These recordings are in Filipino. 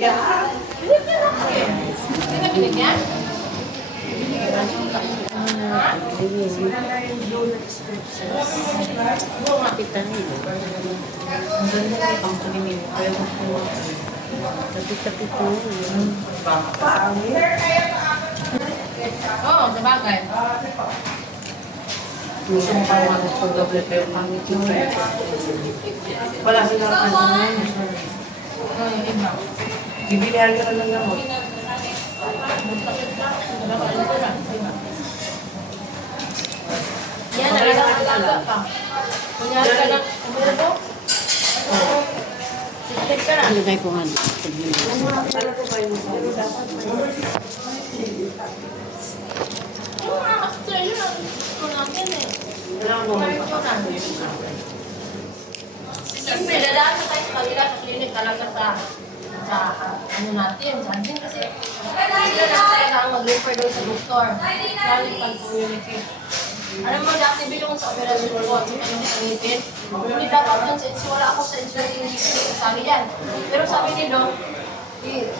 Tapi po. Oo, sabagay. Gusto mo pa mga pag-double pero pangit yung wala silang ano. Bibilihan ka na lang gamot. Yan, nalalaga pa. Kunyari ka lang, ano po? Sisip ka na. Ilagay ko nga. Yung after yun, ang gusto natin eh. Wala ko naman pa. Siyempre, lalaki tayo sa kanila sa clinic talaga sa ano natin, sa atin kasi sila na talaga ang mag-refer doon sa doktor. Lalo pag communicate. Alam mo, dati yung sa operasyon ko, yung sangitin, hindi dapat yun, since wala ako sa insulin, sabi yan. Pero sabi ni Doc,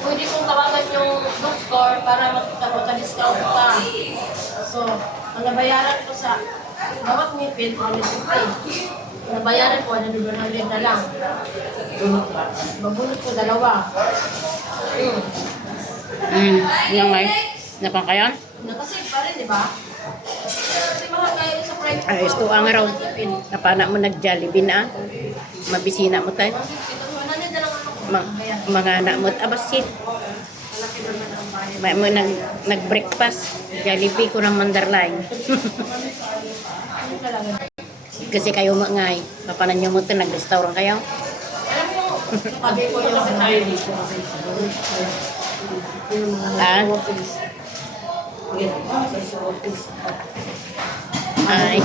pwede kong tawagan yung doktor para magka-discount ka. So, ang nabayaran ko sa bawat ngipin, 150. Nabayaran ko, 100 na lang. Babunot ko, 2. Yung ngay. Napakayan? Nakasave pa rin, di ba? Kasi mahal kayo sa private. Ay, ito ang araw. Napana mo nag-Jollibee na. Mabisina mo tayo. Mga anak mo. Abasit. May mo nag-breakfast. Jollibee ko ng Mandarline. Kasi kayo ngay. Papanan nyo mo ito. Nag-restaurant kayo. Alam mo, sabi ko yung tayo dito. Ah? Ay.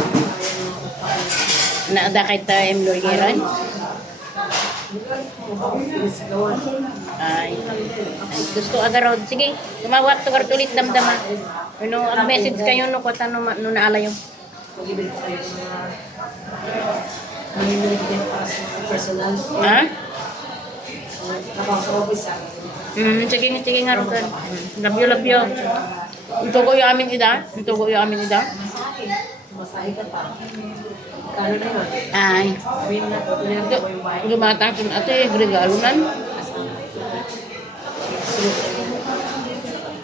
Naada kay tayo employeran? Ay. Gusto agarod. Sige, tumawag to kartulit damdama. Ano, ang message kayo no kung ano naala yung. Ha? Sige nga rin. Love you. Ito ko yung aming ida. Masahe ka pa. Kano na yun? Ay. Gumatang sa ito yung regalo nan.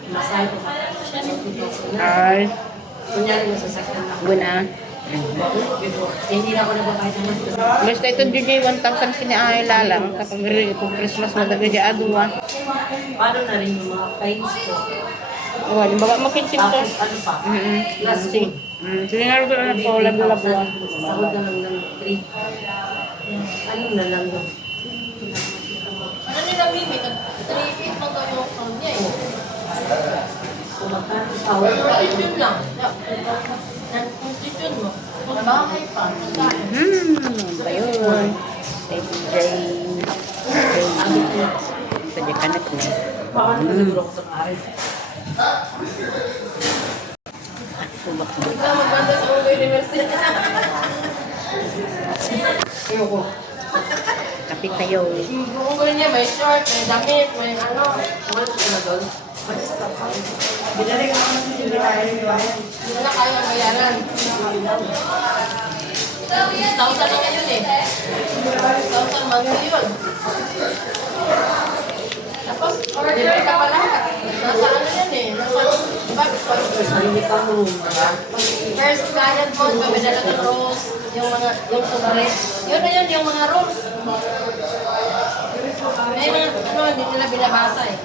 Masahe ka pa. Ay. Kunyari mo sasakyan ako. Guna. Hindi na ako nagpapahit naman. Basta ito DJ 1,000 kinaayla lang. Kapag kung Christmas magagaya aduwa. Paano na rin yung mga kains ko? Wala, yung baba makinsin to. Tapos ano pa? Last Sige. Sige nga rin na po. Labo-labo. Sahod na lang ng 3. Ano na lang yun? Ano nilang limit? 3 lang daw yung account niya eh. Kung magkano sahod? Constitution lang. Constitution mo. Magbahay pa. Ba yun? DJ. Pwede ka na ito. Baka nagsiguro ko sa karin. Ikaw magbanda sa Ulo University. Ayoko. Kapit tayo. Kung gulo niya, may short, may damit, may ano. Wala ko na doon. Binalik ako na sa hindi na kaya bayaran. 1,000 na ngayon eh. 1,000 monthly yun. Tapos, deliver ka pa lahat. Nasa ano yan eh. Nasa first client mo, pabidala ng rolls, yung sobre. Yun na yun, yung mga rolls. May mga, hindi nila binabasa eh.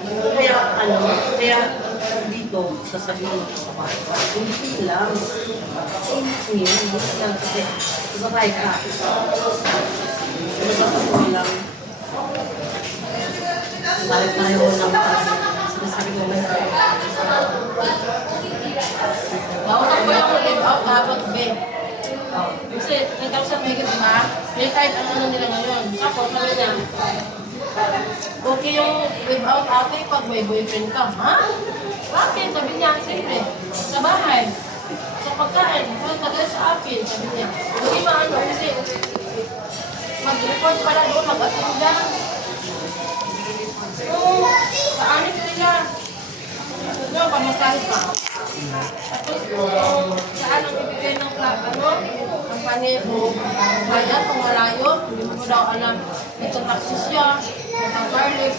Kaya dito, sasabihin ko sa bahay, hindi lang. Kasi hindi lang kasi sasabay ka. Sasabihin lang. Balik na yung sinasabi ko lang. Nauna ko yung give out habang game. Kasi, nagkakasal may gano'n ba? May kahit ano nila ngayon. Tapos, sabi niya, okay yung give out ate pag may boyfriend ka. Ha? Bakit? Sabi niya, siyempre, sa bahay. Sa pagkain, pagkagay sa akin. Sabi niya, hindi maano kasi mag-report pala doon, mag-attend lang. kampanya mo, kaya kung malayo, hindi mo daw alam, ito taxi siya, ito garlic.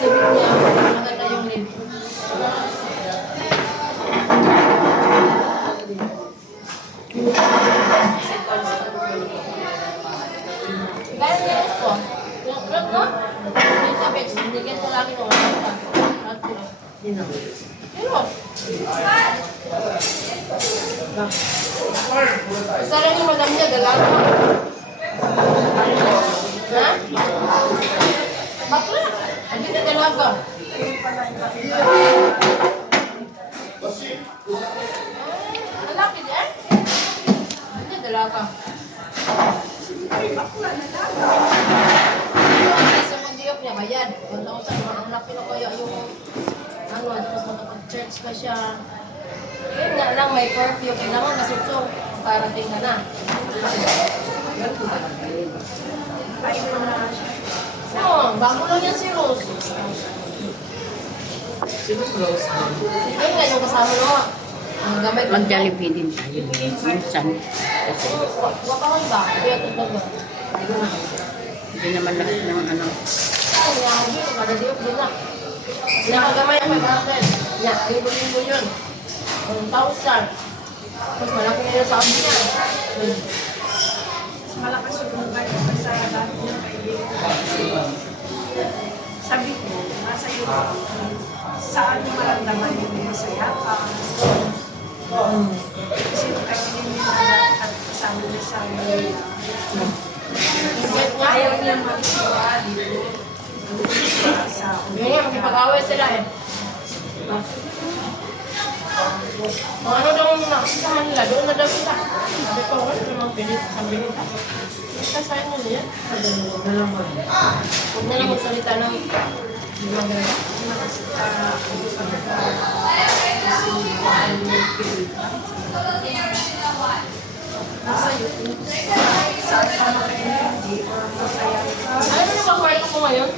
Sabi niya, maganda yung name. Gaya niya ito. Yung crab, no? Yung sabi, binigyan ko lagi ng ano. Sino? Pero, isa lang yung madam niya, dalaga. Ha? Bakla. Hindi na dalaga. Lalaki din? Hindi dalaga. Yung sa pag-diop niya, bayad. Kung ako sa mga anak, pinakaya yung ano, tapos makapag-church ka siya. Yun nga lang, may curfew. Kailangan kasutsong parating ka na. Oo, bago lang yan si Rose. Sino close na? Yun nga yung kasama mo. Ang gamay ko. Mag-Jollibee din tayo. Minsan. Kasi Wakahan ba? Kaya ito ba? hindi naman lahat ng ano. Ang yabi, kada diop din na. Nakagamay ang pag-apen. Yan, linggo-linggo yun. 1,000. Tapos malaki na yun sa amin niya. Malakas yung lugar sa dami ng kaibigan. Sabi ko, nasa iyo, saan mo maramdaman yung masaya ka? Kasi kainin niya at kasama niya sa Ingat nga. ayaw niya mag-iwa dito. Sa Yun nga, makipag-away sila eh. Kung ano daw ang nakasama nila, doon na daw sila. Sabi ko, ano namang pilit sa binita. Kasayin mo niya. Huwag na lang mag- Huwag na lang magsalita ng maganda. nasa iyo, saan ka maka-energy or masaya ka? Ano na ba kwarto ko ngayon?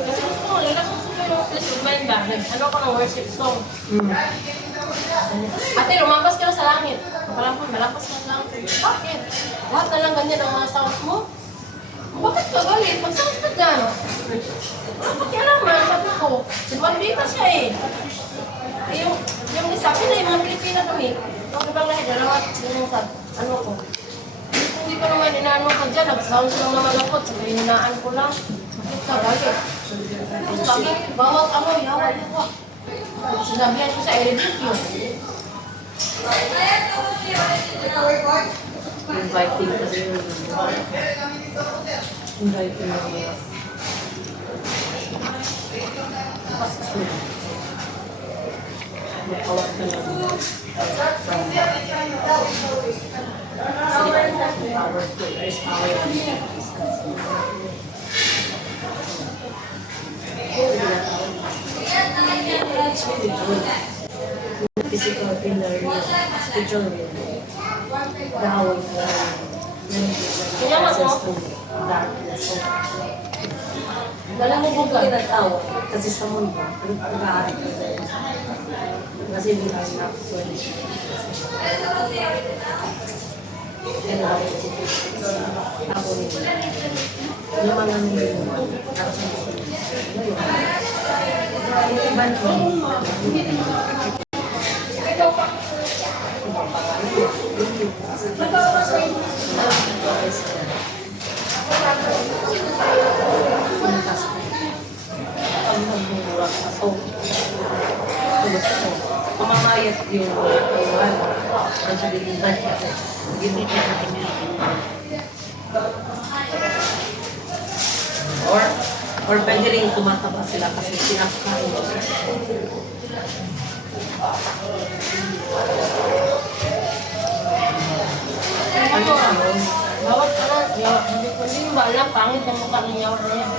Kasi gusto ko, relax gusto ko yung place of mind ba? Ano ko ng worship song. Ate, lumampas ka na sa langit. Malampas ka sa langit. Bakit? Lahat na lang ganyan ang mga sounds mo? Bakit ka galit? Mag-sounds ka dyan. Pakialaman, sabi ko. Si Margarita siya eh. Yung sabi na yung mga Pilipina kami. Ang ibang lahat, dalawa yung sa ano ko. Hindi ko naman inaano ka dyan. Nag-sounds lang naman ako. Saka hinaan ko lang. Bakit ka galit? Tapos lagi, bawat ano, yawa. Sinabihan ko sa i-review yun. Inviting kasi yun. Inviting na mga pasas mo. Makawat ka lang. Powerful. There's power. It's really good. Physical pillar, spiritual pillar. Dahon ko. Kaya nga po. Darkness. So, Dalang mo bugan. tinatawa. Kasi sa mundo, nag-aaral ka dahil. Kasi we are not friends. Kaya ako kasi ako rin. Yung mga nilimuan. At sa mga iban ko. Mamamayat yung kaiwan. Ang sabihin ba siya? Ginit natin natin. Or pwede rin tumataba sila kasi pinapakain mo. Ano yun? Bawat ano, hindi mo ba alam, pangit ang mukha ng yawa na yan.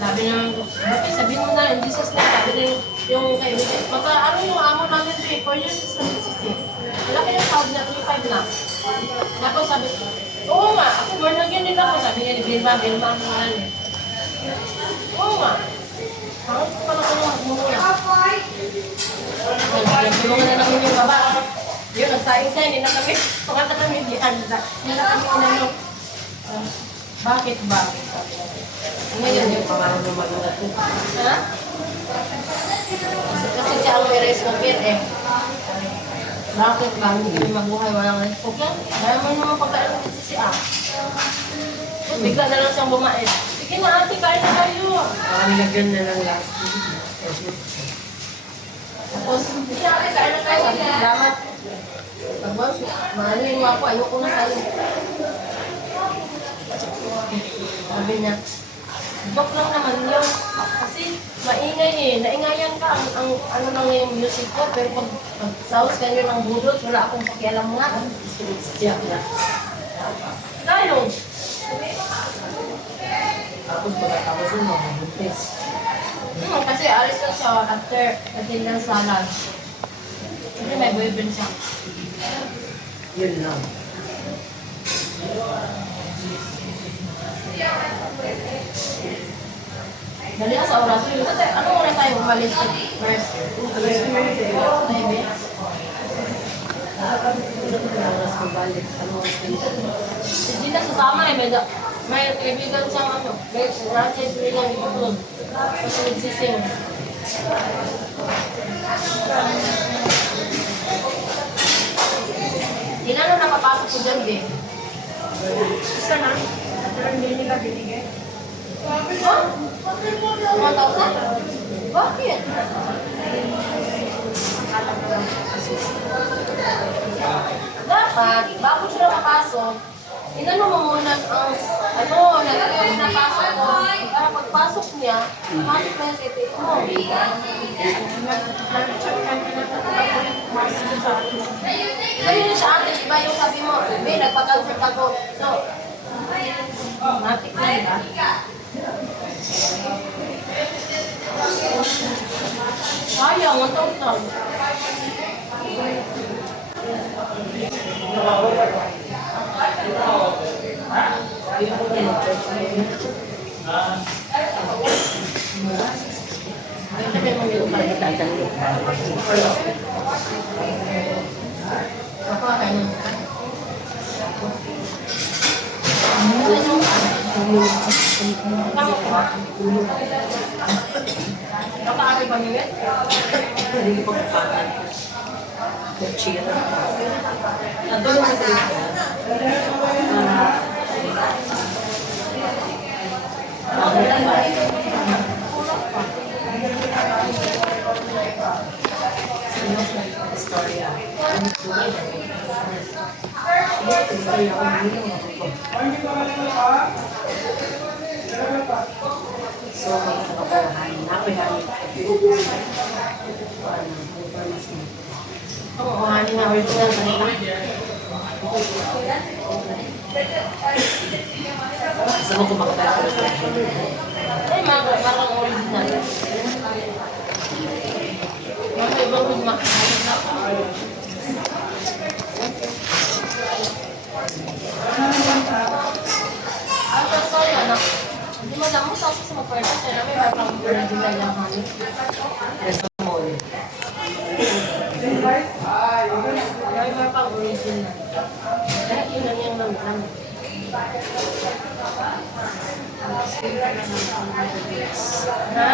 Sabi naman ko, bakit sabihin mo na yung Jesus na, sabi na yung kaibigan. Ano yung amo namin 3, 4 years sa business. Wala kayong sahod na, 3-5 na. Tapos sabi ko, oo nga, ako born again din ako. Sabi niya ni Vilma, ang pangalan niya. Oo nga. Bakit ko pala tulungan mo muna? Tulungan na namin yung baba. Yun, nagsaing siya, hindi na kami. Pakata kami di handa. Hindi na kami inano. Bakit ba? Ngayon yung Pangalan naman na ito. ha? Kasi siya ang may rice cooker eh. Bakit ba? Hindi kami mabuhay, walang rice cooker? Dahil mo naman pagkain ng siya. Tapos bigla na lang siyang bumait. Sige na ate, kain na kayo. Nilagyan na lang last week. Tapos, sige ate, kain na kayo. Sabi, salamat. Tapos, mahalin mo ako, ayoko na sa'yo. Sabi niya, joke lang naman yun. Kasi maingay eh. Naingayan ka. Ang ano lang yung music ko. Pero pag sauce kayo ng budot, wala akong pakialam nga. Siya na. Lalo. Tapos pagkatapos yun, mabuntis. Kasi alis na siya after attendance sa lunch. Kasi may boyfriend siya. Yun lang. Dali ka sa oras yun. Kasi ano oras tayo umalis? First. Maybe. Oras ko balik. Ano oras ko Si Gina sasama eh. May kaibigan siyang ano. May ratchet rin ang doon. Kasi nagsising. Ilan na nakapasok ko dyan, eh? Isa na. Pero hindi nila binigay. Huh? 1,000? Bakit? Dapat, bago sila makasok, inano mo muna ang, nagkakaroon na pasok ko, para pagpasok niya, pasok na yung titi mo. Sabi niya sa atin, iba yung sabi mo, may nagpa-cancel ako. So, matik na diba? Sayang, 1,000. Sabi mo yung tatalo. ako, ano? Kapag pamimit? Hindi ko pagkakatan. Cheer. Natulong ko sa istorya. So, may kakapahan. Napayanin. Oo, kuhanin na original kanina. Saan ko makapaya ko? Ay, marang original. Mga ibang kung makakain na ako. Sorry, anak. Hindi mo alam mo, tapos sa mag-pwede siya namin, parang original lang kami. Nasa mall. May pang original. Dahil yun lang yung naman. Ha?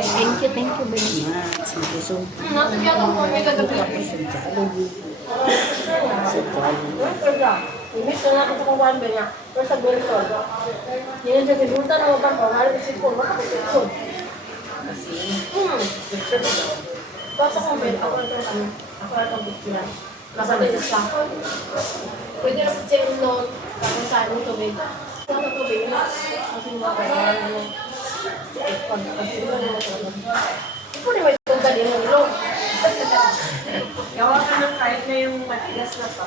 Thank you, baby. Mas, nakusog. Nasa biyato ko, may kagabi. Imbis na natin sa kukuhan ba niya, pero sa Bentol. Yun siya sinutan na wabang ko, nalipit ko, makakasipon. Kasi, Picture ko daw. Tapos ako Bentol, ako na itong picture. Kasabay na siya. Pwede na picture yung noon, tapos saan yung tubig. Saan ang tubig na? Kasi mga kailangan yung pagkakasipon mo talaga. Ito rin may tungkal din ng ilong. Gawa ka ng kahit na yung matigas na pa.